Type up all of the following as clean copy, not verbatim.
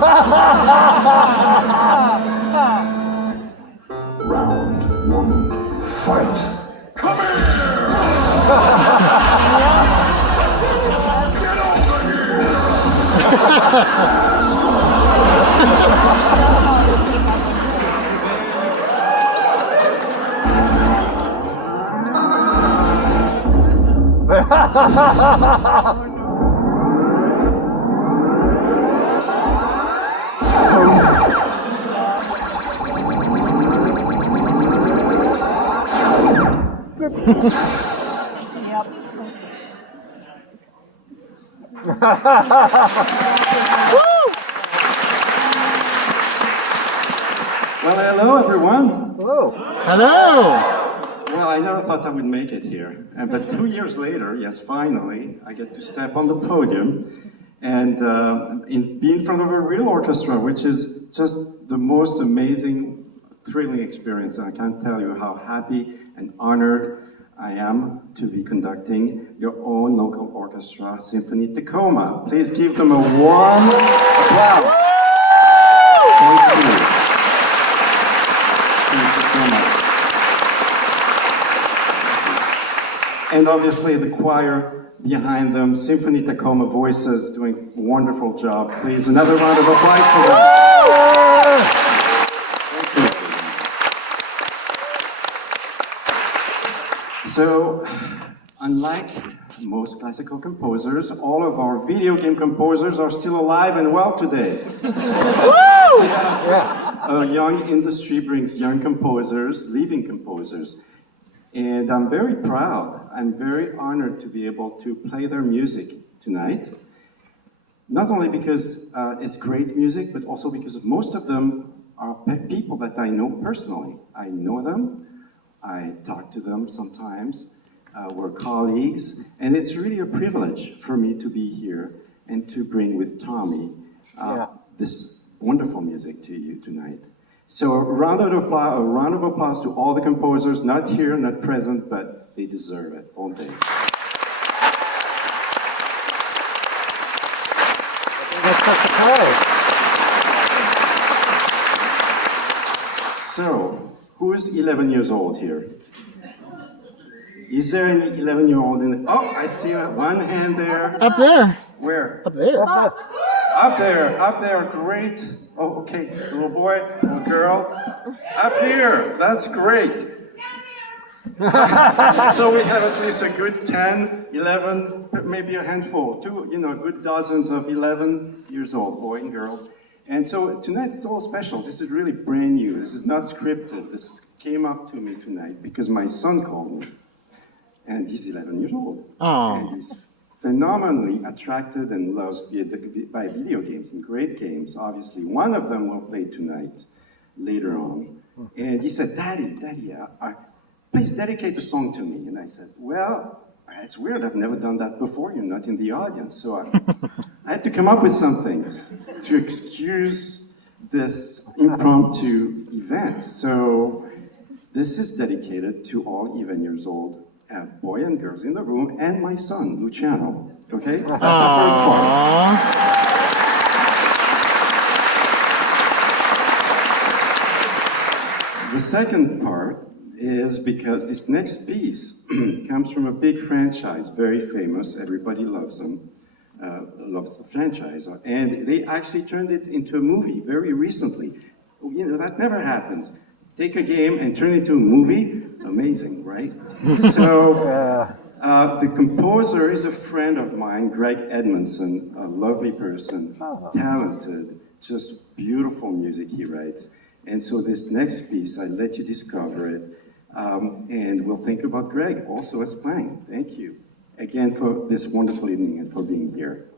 Round one, fight! Come here! Get over here! Well, hello everyone. Hello. Well, I never thought I would make it here, but 2 years later, yes, finally, I get to step on the podium and be in front of a real orchestra, which is just the most amazing, thrilling experience. And I can't tell you how happy and honored I am to be conducting your own local orchestra, Symphony Tacoma. Please give them a warm applause. Thank you. Thank you so much. And obviously the choir behind them, Symphony Tacoma Voices, doing a wonderful job. Please, another round of applause for them. Thank you. So, unlike most classical composers, all of our video game composers are still alive and well today. Yes. A young industry brings young composers, living composers. And I'm very proud, I'm very honored to be able to play their music tonight. Not only because it's great music, but also because most of them are people that I know personally. I know them, I talk to them sometimes, we're colleagues, and it's really a privilege for me to be here and to bring with Tommy this wonderful music to you tonight. So a round of applause to all the composers, not here, not present, but they deserve it, don't they? So, who's 11 years old here? Is there any 11-year-old in the... Oh, I see one hand there. Up there. Where? Up there. Up there, great. Oh, okay, little boy, little girl. Up here, that's great. So we have at least a good 10, 11, maybe a handful, good dozens of 11 years old, boys and girls. And so tonight's all special. This is really brand new. This is not scripted. This came up to me tonight because my son called me. And he's 11 years old. Aww. And he's phenomenally attracted and loved by video games, and great games, obviously. One of them we'll play tonight, later on. And he said, Daddy, please dedicate a song to me. And I said, well, it's weird, I've never done that before, you're not in the audience. So I had to come up with some things to excuse this impromptu event. So this is dedicated to all 11 years old boys and girls in the room, and my son, Luciano. Okay? That's the first part. The second part is because this next piece comes from a big franchise, very famous, everybody loves them, loves the franchise, and they actually turned it into a movie very recently. That never happens. Take a game and turn it into a movie, amazing, right? So, the composer is a friend of mine, Greg Edmondson, a lovely person, talented, just beautiful music he writes. And so this next piece, I let you discover it, and we'll think about Greg also as playing. Thank you again for this wonderful evening and for being here.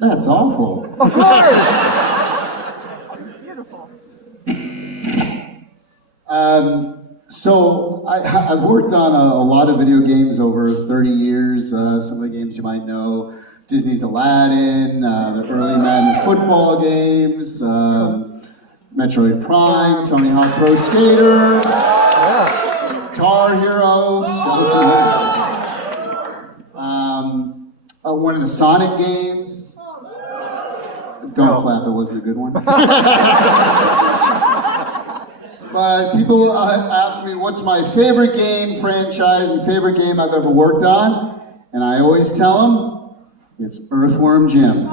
That's awful. Of course! So I've worked on a lot of video games over 30 years. Some of the games you might know, Disney's Aladdin, the early Madden football games, Metroid Prime, Tony Hawk Pro Skater, Guitar Hero, Skeleton Knight. One of the Sonic games. Don't clap, it wasn't a good one. But people ask me what's my favorite game franchise and favorite game I've ever worked on, and I always tell them it's Earthworm Jim.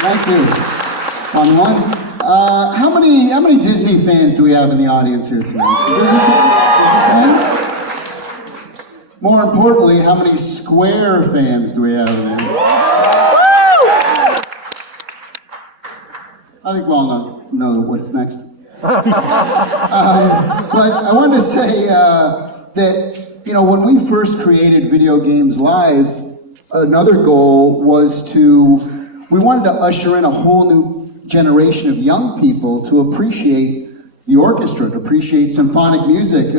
Thank you. Fun one. How many Disney fans do we have in the audience here tonight? Some Disney fans? More importantly, how many Square fans do we have in there? I think we all know what's next. But I wanted to say that, you know, when we first created Video Games Live, another goal was we wanted to usher in a whole new generation of young people to appreciate the orchestra, to appreciate symphonic music.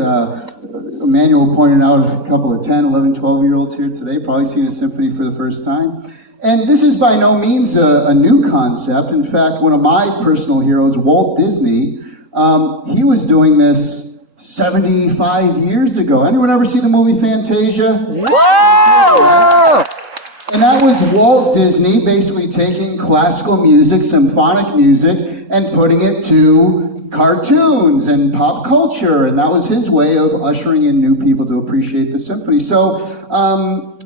Emmanuel pointed out a couple of 10, 11, 12-year-olds here today, probably seen a symphony for the first time. And this is by no means a new concept. In fact, one of my personal heroes, Walt Disney, he was doing this 75 years ago. Anyone ever see the movie Fantasia? Whoa! And that was Walt Disney basically taking classical music, symphonic music, and putting it to cartoons and pop culture. And that was his way of ushering in new people to appreciate the symphony. So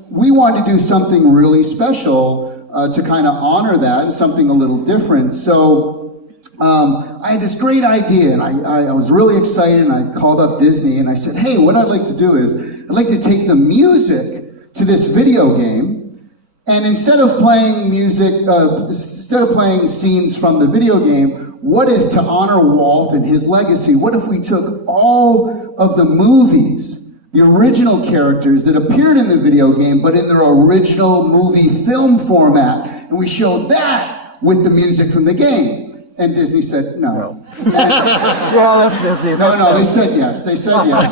we wanted to do something really special to kind of honor that, and something a little different. So I had this great idea, and I was really excited, and I called up Disney, and I said, hey, what I'd like to do is, I'd like to take the music to this video game, and instead of playing music, instead of playing scenes from the video game, what if, to honor Walt and his legacy, what if we took all of the movies, the original characters that appeared in the video game, but in their original movie film format, and we showed that with the music from the game? And Disney said no. Well, that's Disney. No, they said yes. They said yes.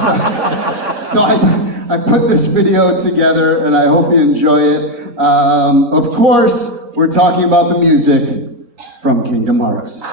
So I put this video together, and I hope you enjoy it. Of course, we're talking about the music from Kingdom Hearts.